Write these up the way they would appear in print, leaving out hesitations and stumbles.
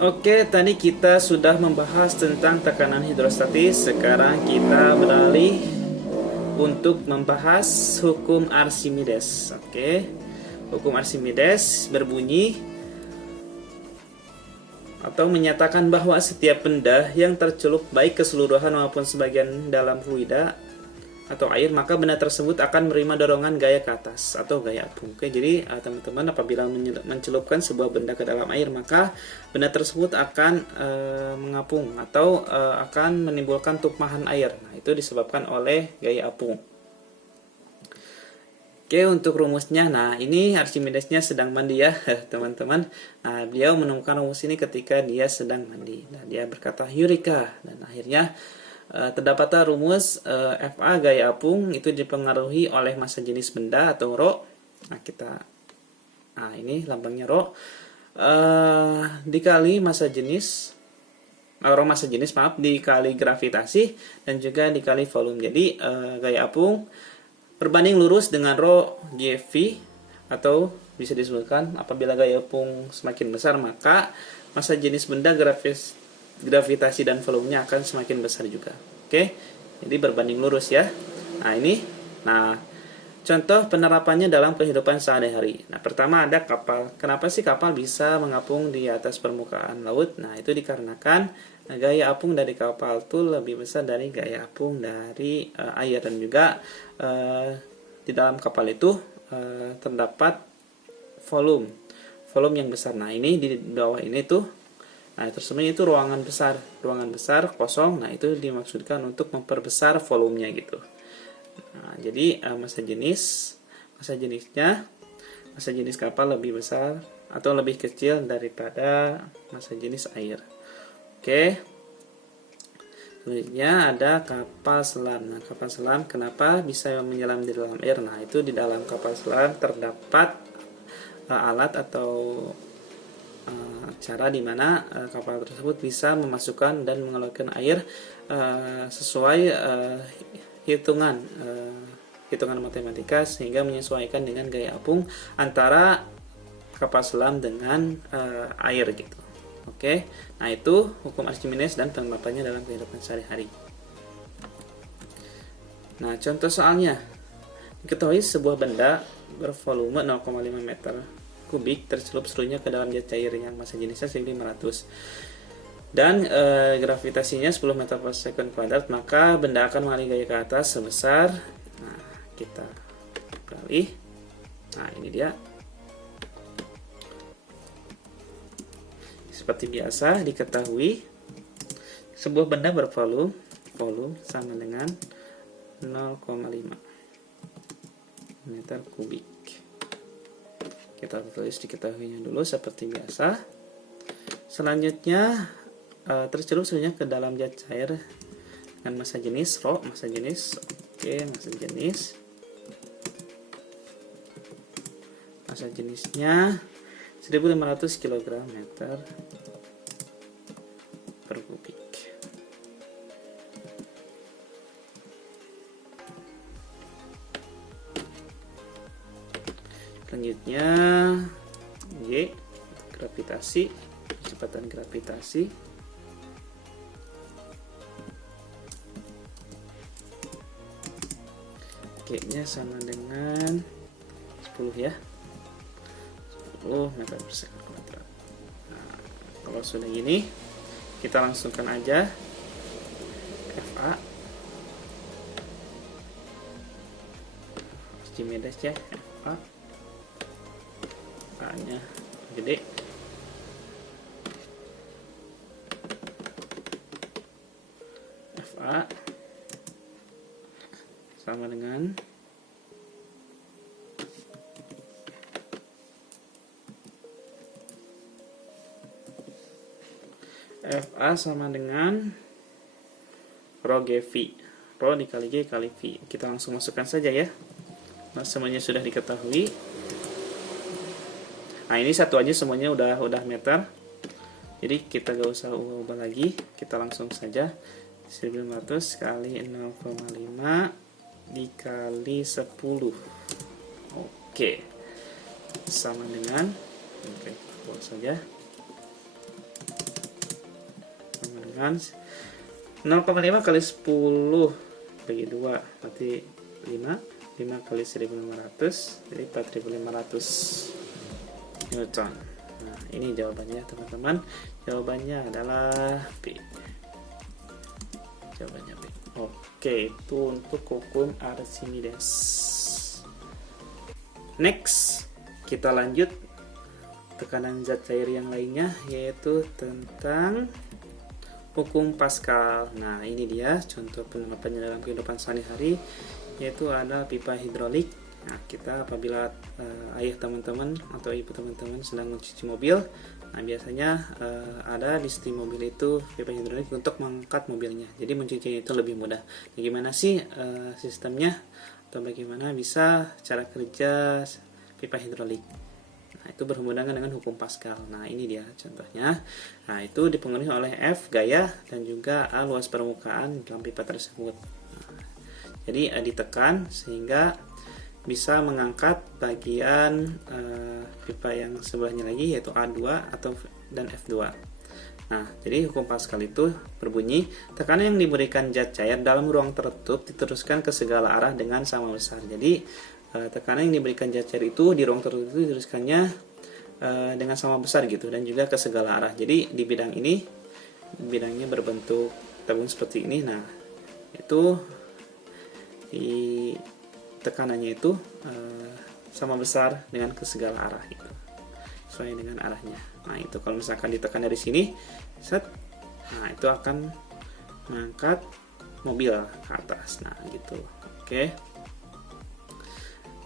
Oke, tadi kita sudah membahas tentang tekanan hidrostatis. Sekarang kita beralih untuk membahas hukum Archimedes. Oke, hukum Archimedes berbunyi atau menyatakan bahwa setiap benda yang tercelup baik keseluruhan maupun sebagian dalam fluida atau air, maka benda tersebut akan menerima dorongan gaya ke atas atau gaya apung. Oke, jadi teman-teman apabila mencelupkan sebuah benda ke dalam air, maka benda tersebut akan mengapung atau akan menimbulkan tumpahan air. Nah, itu disebabkan oleh gaya apung. Oke, untuk rumusnya, nah ini Archimedesnya sedang mandi ya teman-teman. Nah, dia menemukan rumus ini ketika dia sedang mandi. Nah, dia berkata Eureka, dan akhirnya terdapatlah rumus Fa gaya apung itu dipengaruhi oleh massa jenis benda atau ρ. Nah, ini lambangnya ρ dikali massa jenis dikali gravitasi dan juga dikali volume. Jadi gaya apung berbanding lurus dengan ρ GV, atau bisa disebutkan apabila gaya apung semakin besar maka massa jenis benda, gravitasi dan volumenya akan semakin besar juga. Oke, jadi berbanding lurus ya. Nah, contoh penerapannya dalam kehidupan sehari-hari. Nah, pertama ada kapal. Kenapa sih kapal bisa mengapung di atas permukaan laut? Nah, itu dikarenakan gaya apung dari kapal itu lebih besar dari gaya apung dari air, dan juga di dalam kapal itu terdapat volume yang besar. Nah, ini di bawah ini tuh, nah tersebut itu ruangan besar kosong. Nah, itu dimaksudkan untuk memperbesar volumenya gitu. Nah, jadi massa jenis kapal lebih besar atau lebih kecil daripada massa jenis air. Oke. Selanjutnya ada kapal selam. Nah, kapal selam kenapa bisa menyelam di dalam air? Nah, itu di dalam kapal selam terdapat alat atau cara di mana kapal tersebut bisa memasukkan dan mengeluarkan air sesuai hitungan matematika, sehingga menyesuaikan dengan gaya apung antara kapal selam dengan air gitu. Oke, nah itu hukum Archimedes dan penerapannya dalam kehidupan sehari-hari. Nah, contoh soalnya, diketahui sebuah benda bervolume 0,5 meter kubik tercelup seluruhnya ke dalam jet cair yang massa jenisnya 1500 dan gravitasinya 10 meter per second kuadrat, maka benda akan mengalih gaya ke atas sebesar, nah kita beralih, nah ini dia. Seperti biasa diketahui sebuah benda bervolume sama dengan 0,5 meter kubik. Kita tulis diketahuinya dulu seperti biasa. Selanjutnya tercelup seluruhnya ke dalam jet cair dengan massa jenis ρ, massa jenis. Oke, massa jenisnya 1500 kg meter per kubik. Selanjutnya G, gravitasi, kecepatan gravitasi. G-nya sama dengan 10 ya. 10 meter per second kuadrat. Nah, kalau sudah gini, kita langsungkan aja Fa Archimedes ya. Fa A-nya gede. Fa sama dengan Fa sama dengan ρ GV. ρ dikali G kali V. Kita langsung masukkan saja ya. Nah, semuanya sudah diketahui. Nah, ini satu aja semuanya udah meter. Jadi kita gak usah ubah lagi. Kita langsung saja 1500 kali 0,5 dikali 10. Oke. Sama dengan, oke, buat saja dengan 0,5 kali 10 bagi 2 berarti 5 kali 1500 jadi 4500 Newton. Nah, ini jawabannya teman-teman. Jawabannya adalah B. Jawabannya B. Oke, itu untuk hukum Archimedes. Next, kita lanjut tekanan zat cair yang lainnya, yaitu tentang hukum Pascal. Nah, ini dia contoh penerapannya dalam kehidupan sehari-hari, yaitu ada pipa hidrolik. Nah, kita apabila ayah teman-teman atau ibu teman-teman sedang mencuci mobil, nah biasanya ada di setir mobil itu pipa hidrolik untuk mengangkat mobilnya. Jadi mencucinya itu lebih mudah. Bagaimana sih sistemnya atau bagaimana bisa cara kerja pipa hidrolik? Nah, itu berhubungan dengan hukum Pascal. Nah, ini dia contohnya. Nah, itu dipengaruhi oleh F gaya dan juga A luas permukaan dalam pipa tersebut. Nah, jadi ditekan sehingga bisa mengangkat bagian pipa yang sebelahnya lagi, yaitu A2 dan F2. Nah, jadi hukum Pascal itu berbunyi, tekanan yang diberikan zat cair dalam ruang tertutup diteruskan ke segala arah dengan sama besar. Jadi tekanan yang diberikan zat cair itu di ruang tertutup diteruskannya dengan sama besar gitu, dan juga ke segala arah. Jadi di bidang ini, bidangnya berbentuk tabung seperti ini. Nah, itu di tekanannya itu sama besar dengan ke segala arah gitu, sesuai dengan arahnya. Nah, itu kalau misalkan ditekan dari sini, set, nah itu akan mengangkat mobil ke atas. Nah, gitu. Oke.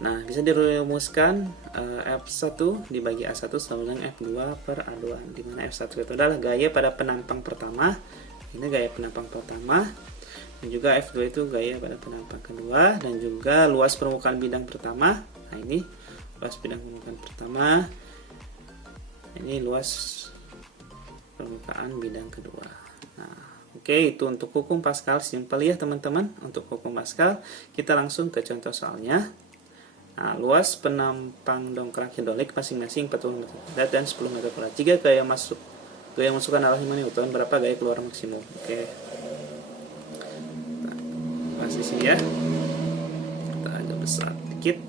Nah, bisa dirumuskan F1 dibagi A1 sama dengan F2 per A2, di mana F1 itu adalah gaya pada penampang pertama. Ini gaya penampang pertama. Dan juga F2 itu gaya pada penampang kedua, dan juga luas permukaan bidang pertama. Nah, ini luas bidang permukaan pertama. Ini luas permukaan bidang kedua. Nah, oke, itu untuk hukum Pascal. Simpel ya teman-teman. Untuk hukum Pascal, kita langsung ke contoh soalnya. Nah, luas penampang dongkrak hidrolik masing-masing 40 meter kuadrat dan 10 meter kuadrat. Jika gaya masukkan adalah 5 Newton, berapa gaya keluar maksimum? Oke. Di sini ya, kita agak besar dikit.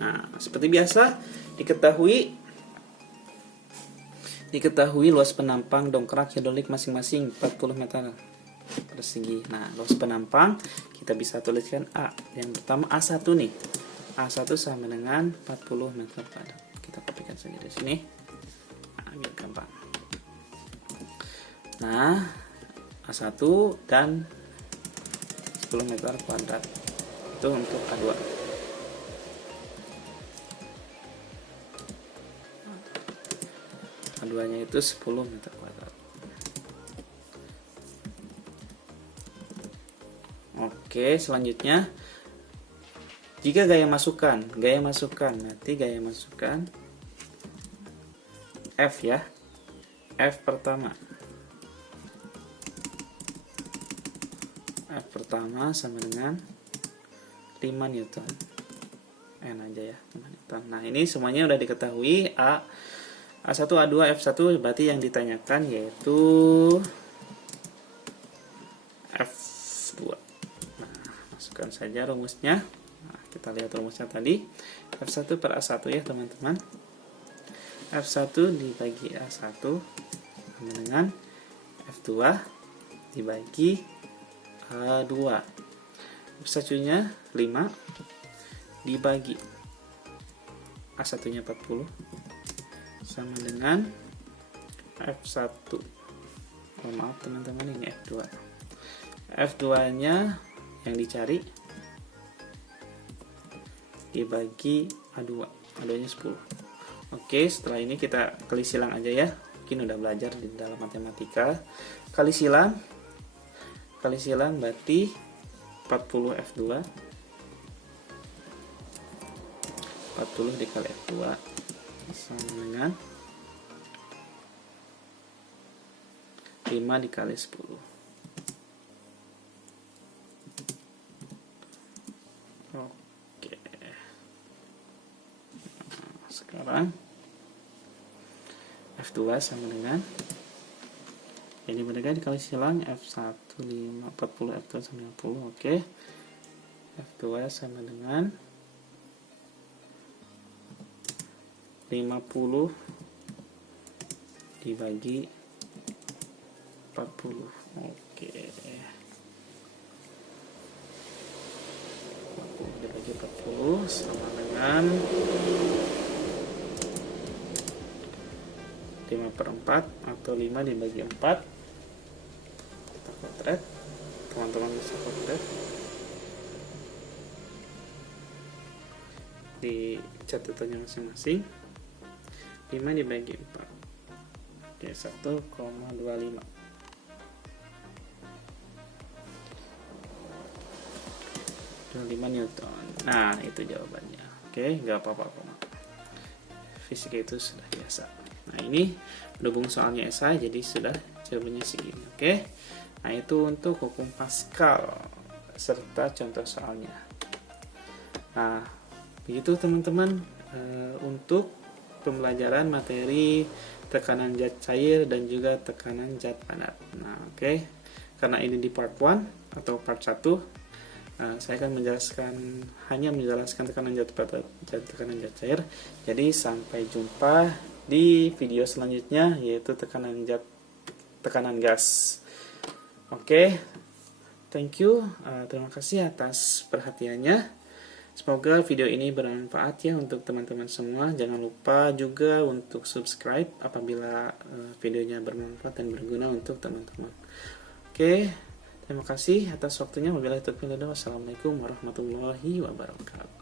Nah, seperti biasa diketahui luas penampang dongkrak hidrolik masing-masing 40 meter persegi. Nah, luas penampang kita bisa tuliskan A. Yang pertama A1 nih. A1 sama dengan 40 meter kuadrat. Kita kopikan saja di sini. Nah, biar gampang. Nah, A1 dan 10 meter kuadrat itu untuk A2. A2 nya itu 10 meter kuadrat. Oke, selanjutnya jika gaya masukkan nanti gaya masukkan F ya, F pertama sama dengan 5 Newton. N aja ya, 5 Newton. Nah, ini semuanya udah diketahui. A1, A2, F1 berarti yang ditanyakan yaitu F2. Nah, masukkan saja rumusnya. Nah, kita lihat rumusnya tadi. F1 per A1 ya teman-teman. F1 dibagi A1 sama dengan F2 dibagi A2. F1 nya 5 dibagi A1 nya 40 sama dengan F1. Oh, maaf teman-teman, ini F2. F2 nya yang dicari dibagi A2. A2 nya 10. Oke, setelah ini kita kali silang aja ya. Mungkin udah belajar di dalam matematika. Kali silang berarti 40 F2, 40 dikali F2 sama dengan 5 dikali 10. Oke. Nah, sekarang F2 sama dengan Ini mereka dikali silang F1 40, F2 90. Oke. F2 sama dengan 50 dibagi 40. Oke. 50 dibagi 40 sama dengan 5/4 atau 5 dibagi 4. Kita potret. Teman-teman bisa potret di catatannya masing-masing. 5 dibagi 4. Oke, 1,25. 25 Newton. Nah, itu jawabannya. Oke, nggak apa-apa. Fisika itu sudah biasa. Nah, ini berhubung soalnya SI, jadi sudah jawabannya segini. Oke. Nah, itu untuk hukum Pascal serta contoh soalnya. Nah, begitu teman-teman untuk pembelajaran materi tekanan zat cair dan juga tekanan zat padat. Nah, oke. Karena ini di part 1 atau part 1, saya akan hanya menjelaskan tekanan zat padat dan tekanan zat cair. Jadi sampai jumpa di video selanjutnya, yaitu tekanan gas. Oke. Thank you. Terima kasih atas perhatiannya. Semoga video ini bermanfaat ya untuk teman-teman semua. Jangan lupa juga untuk subscribe apabila videonya bermanfaat dan berguna untuk teman-teman. Oke. Terima kasih atas waktunya. Wassalamualaikum warahmatullahi wabarakatuh.